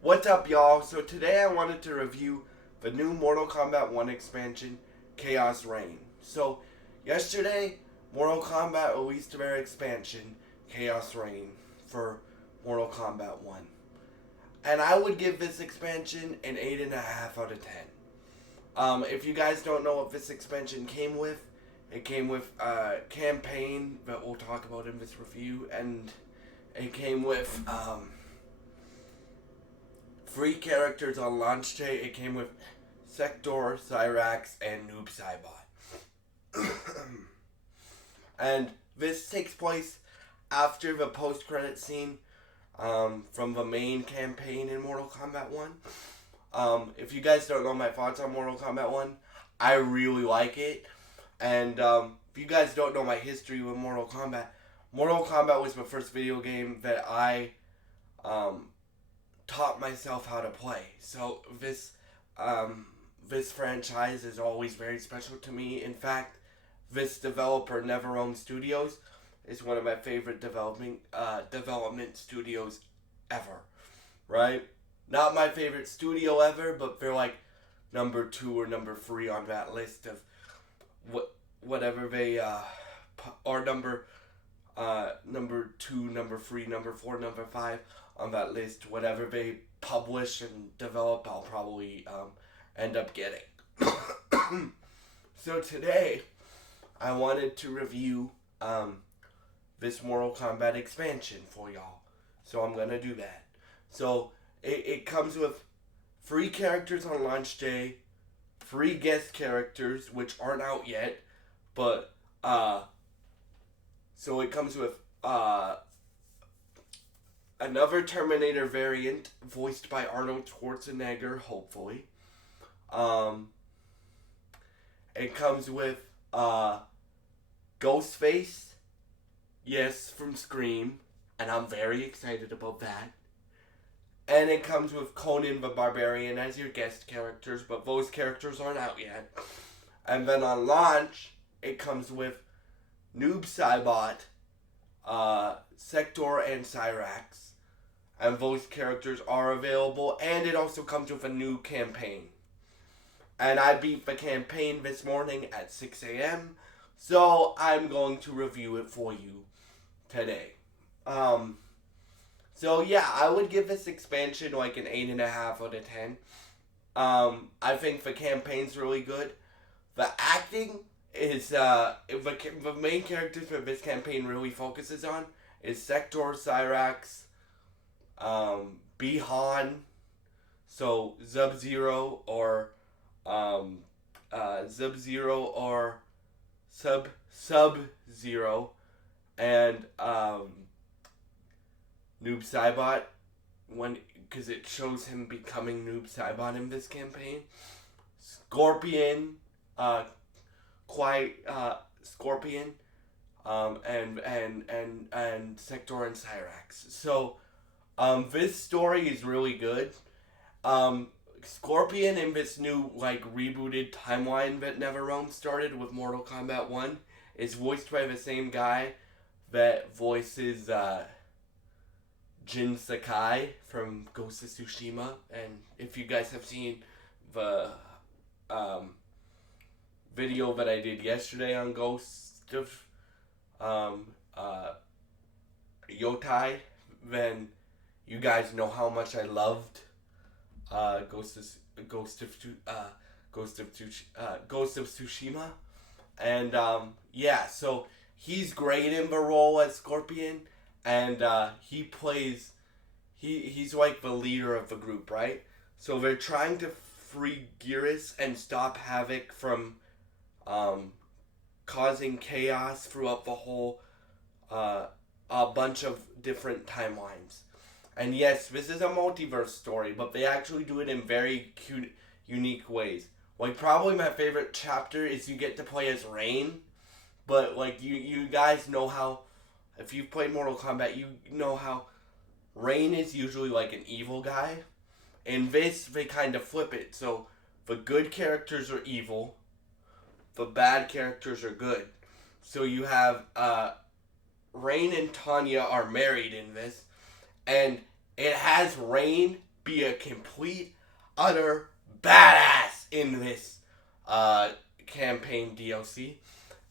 What's up, y'all? So today I wanted to review the new Mortal Kombat 1 expansion, Chaos Reign. So yesterday, Mortal Kombat released their expansion, Chaos Reign, for Mortal Kombat 1. And I would give this expansion an 8.5 out of 10. If you guys don't know what this expansion came with, it came with a campaign that we'll talk about in this review, and it came with free characters on launch day. It came with Sector, Cyrax, and Noob Saibot. And this takes place after the post-credit scene from the main campaign in Mortal Kombat 1. If you guys don't know my thoughts on Mortal Kombat 1, I really like it. And if you guys don't know my history with Mortal Kombat was my first video game that I taught myself how to play. So this franchise is always very special to me. In fact, this developer, NetherRealm Studios, is one of my favorite development studios ever. Right? Not my favorite studio ever, but they're like number 2 or number 3 on that list of whatever they or number 2, number 3, number 4, number 5 on that list. Whatever they publish and develop, I'll probably end up getting. So today, I wanted to review this Mortal Kombat expansion for y'all. So I'm gonna do that. So it comes with free characters on launch day, free guest characters which aren't out yet, but so it comes with another Terminator variant voiced by Arnold Schwarzenegger, hopefully. It comes with Ghostface, yes, from Scream, and I'm very excited about that. And it comes with Conan the Barbarian as your guest characters, but those characters aren't out yet. And then on launch, it comes with Noob Saibot, Sector, and Cyrax. And those characters are available, and it also comes with a new campaign. And I beat the campaign this morning at 6 a.m., so I'm going to review it for you today. So yeah, I would give this expansion like an 8.5 out of 10. I think the campaign's really good. The acting is the main characters that this campaign really focuses on is Sector, Cyrax, Bihan, so Sub-Zero or Sub-Zero or Sub-Zero, and Noob Saibot, because it shows him becoming Noob Saibot in this campaign. Scorpion, Scorpion, and Sector and Cyrax. So, this story is really good. Scorpion in this new rebooted timeline that NetherRealm started with Mortal Kombat 1 is voiced by the same guy that voices Jin Sakai from Ghost of Tsushima. And if you guys have seen the video that I did yesterday on Ghost of Yotai, then you guys know how much I loved Ghost of Tsushima. And yeah, so he's great in the role as Scorpion, and he's like the leader of the group, right? So they're trying to free Geras and stop Havoc from causing chaos throughout the whole a bunch of different timelines. And yes, this is a multiverse story, but they actually do it in very cute, unique ways. Like, probably my favorite chapter is you get to play as Rain, but you guys know how, if you've played Mortal Kombat, you know how Rain is usually like an evil guy. In this, they kind of flip it. So the good characters are evil, the bad characters are good. So you have Rain and Tanya are married in this, and it has Rain be a complete, utter badass in this campaign DLC.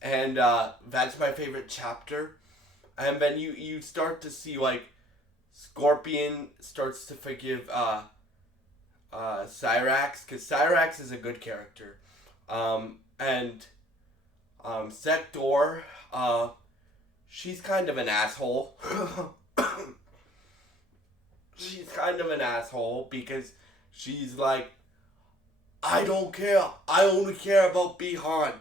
And that's my favorite chapter. And then you start to see, like, Scorpion starts to forgive Cyrax, because Cyrax is a good character. And Sector, she's kind of an asshole. She's kind of an asshole because she's like, I don't care. I only care about Bihan,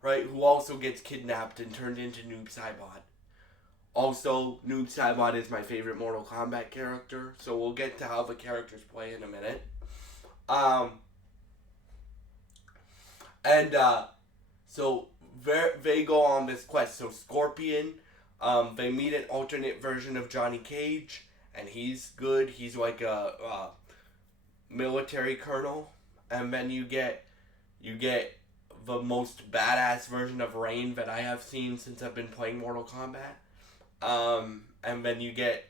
right? Who also gets kidnapped and turned into Noob Saibot. Also, Noob Saibot is my favorite Mortal Kombat character, so we'll get to how the characters play in a minute. So they go on this quest. So Scorpion, they meet an alternate version of Johnny Cage, and he's good. He's like a military colonel. And then you get the most badass version of Rain that I have seen since I've been playing Mortal Kombat. And then you get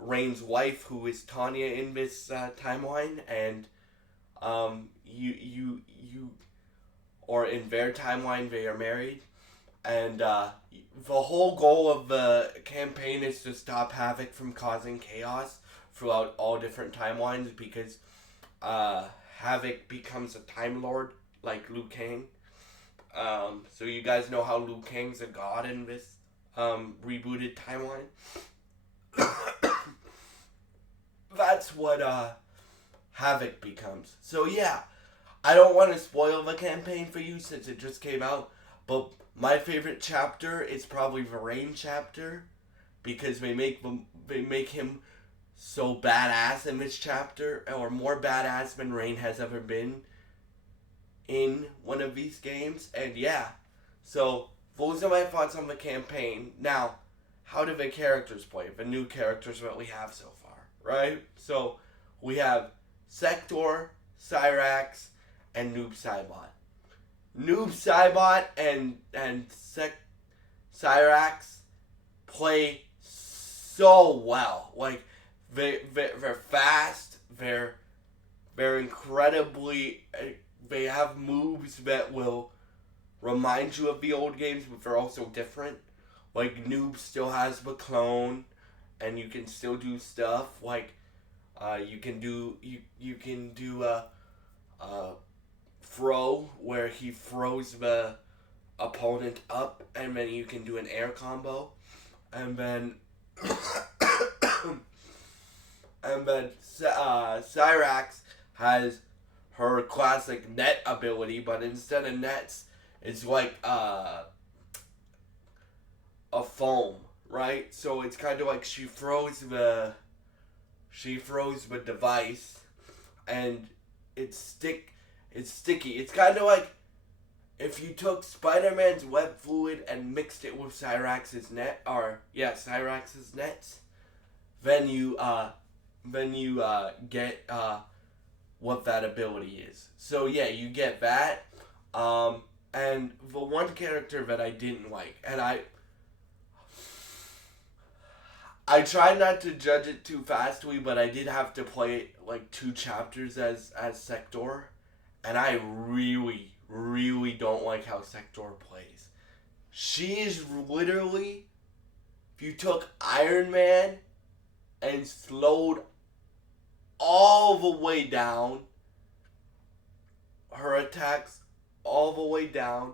Rain's wife, who is Tanya in this timeline, and or in their timeline, they are married, and the whole goal of the campaign is to stop Havoc from causing chaos throughout all different timelines, because Havoc becomes a Time Lord like Liu Kang. So you guys know how Liu Kang's a god in this rebooted timeline. That's what Havoc becomes. So yeah, I don't want to spoil the campaign for you since it just came out, but my favorite chapter is probably the Rain chapter, because they make him so badass in this chapter, or more badass than Rain has ever been in one of these games. And yeah, so those are my thoughts on the campaign. Now, how do the characters play? The new characters that we have so far, right? So we have Sector, Cyrax, and Noob Saibot. Noob Saibot and Cyrax play so well. Like, they're fast. They're incredibly. They have moves that will remind you of the old games, but they're also different. Like, Noob still has the clone, and you can still do stuff like you can do throw, where he throws the opponent up, and then you can do an air combo, and then Cyrax has her classic net ability, but instead of nets, it's like a foam, right? So it's kind of like she throws the device, and it's sticky. It's kind of like if you took Spider-Man's web fluid and mixed it with Cyrax's nets, then you get what that ability is. So yeah, you get that. And the one character that I didn't like, and I tried not to judge it too fastly, but I did have to play like 2 chapters as Sector, and I really, really don't like how Sector plays. She is literally, if you took Iron Man and slowed all the way down, her attacks all the way down,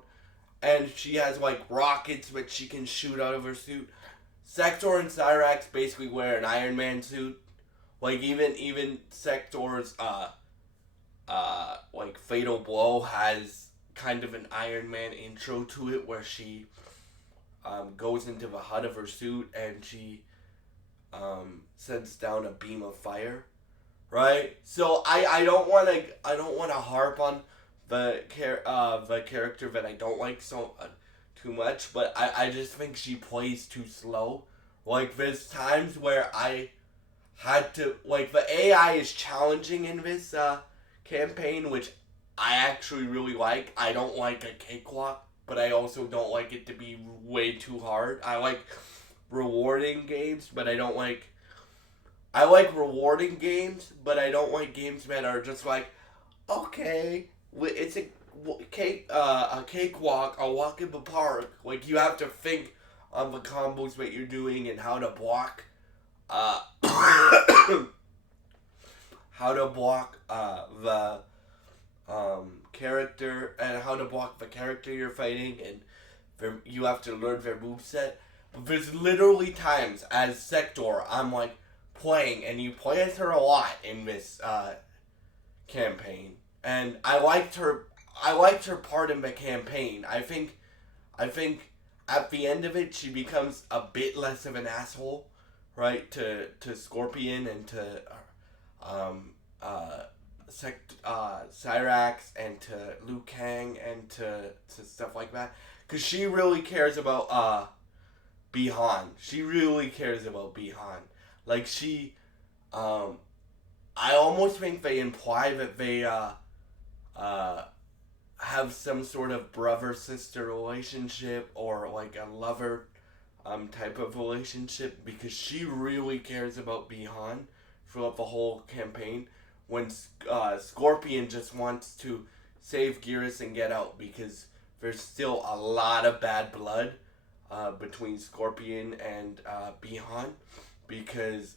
and she has like rockets that she can shoot out of her suit. Sector and Cyrax basically wear an Iron Man suit. Like, even Sector's like Fatal Blow has kind of an Iron Man intro to it, where she goes into the HUD of her suit and she sends down a beam of fire, right? So I don't want to harp on the character that I don't like so too much, but I just think she plays too slow. Like, there's times where I had to, like, the AI is challenging in this campaign, which I actually really like. I don't like a cakewalk, but I also don't like it to be way too hard. I like rewarding games, but I don't like. I like rewarding games, but I don't like games that are just like, okay, it's a cakewalk, a walk in the park. Like you have to think on the combos that you're doing and how to block, uh, how to block the character and how to block the character you're fighting, and you have to learn their moveset. But there's literally times as Sector I'm like playing, and you play as her a lot in this campaign, and I liked her. I liked her part in the campaign. I think at the end of it, she becomes a bit less of an asshole, right? To Scorpion and to Cyrax and to Liu Kang and to stuff like that. Because she really cares about Bihan. She really cares about Bihan. Like she, I almost think they imply that they have some sort of brother-sister relationship or like a lover type of relationship, because she really cares about Bihan throughout the whole campaign, when Scorpion just wants to save Geras and get out, because there's still a lot of bad blood between Scorpion and Bihan, because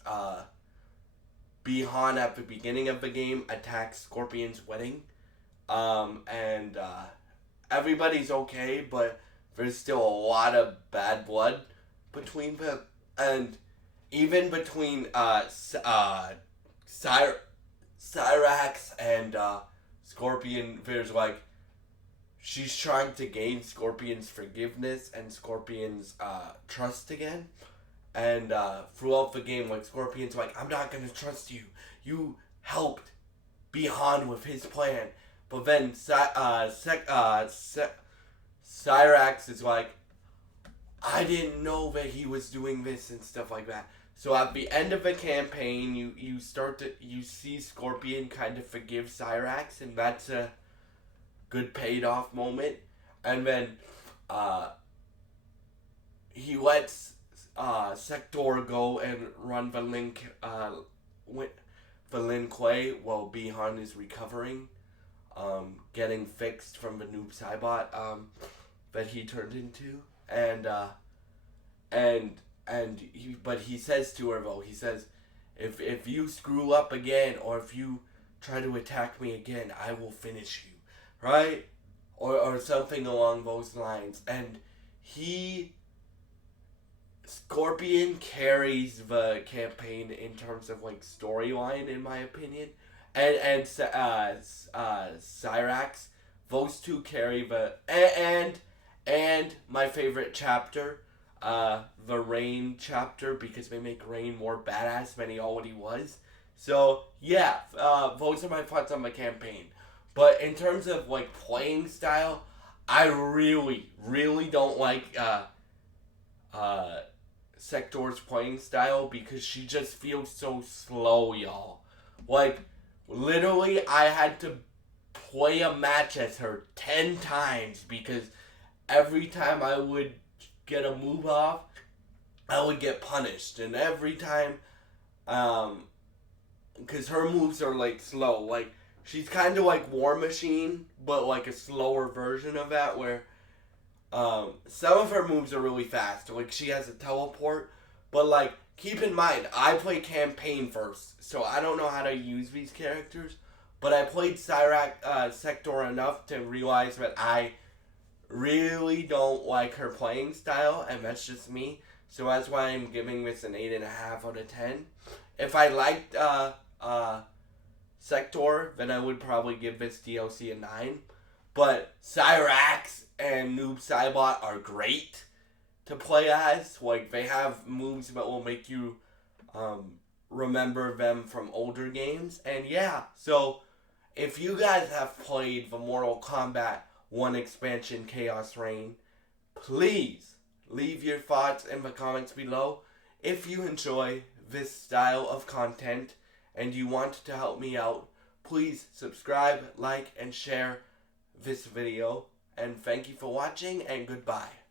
Bihan at the beginning of the game attacks Scorpion's wedding, and everybody's okay, but there's still a lot of bad blood between them, and even between Cyrax and Scorpion, there's like, she's trying to gain Scorpion's forgiveness and Scorpion's trust again. And throughout the game, like, Scorpion's like, I'm not gonna trust you. You helped Bihan with his plan. But then Cyrax is like, I didn't know that he was doing this and stuff like that. So at the end of the campaign, you see Scorpion kind of forgive Cyrax, and that's a good paid off moment. And then he lets Sector go and run the Lin Kuei while Bihan is recovering, getting fixed from the noob Cybot that he turned into, but he says to her though, he says, if you screw up again, or if you try to attack me again, I will finish you, right? Or something along those lines. And Scorpion carries the campaign in terms of like storyline, in my opinion, and Cyrax, those two carry the and my favorite chapter, the Rain chapter, because they make Rain more badass than he already was. So yeah, those are my thoughts on the campaign. But in terms of like playing style, I really don't like Sector's playing style, because she just feels so slow, y'all. Like, literally, I had to play a match as her 10 times, because every time I would get a move off, I would get punished. And every time, because her moves are like slow, like, she's kind of like War Machine, but like a slower version of that, where some of her moves are really fast. Like, she has a teleport, but like, keep in mind, I play campaign first, so I don't know how to use these characters, but I played Sector enough to realize that I really don't like her playing style, and that's just me. So that's why I'm giving this an 8.5 out of 10. If I liked Sector, then I would probably give this DLC a 9. But Cyrax and Noob Saibot are great to play as. Like, they have moves that will make you remember them from older games. And yeah, so if you guys have played the Mortal Kombat 1 expansion Chaos Reign, please leave your thoughts in the comments below. If you enjoy this style of content and you want to help me out, please subscribe, like, and share this video. And thank you for watching, and goodbye.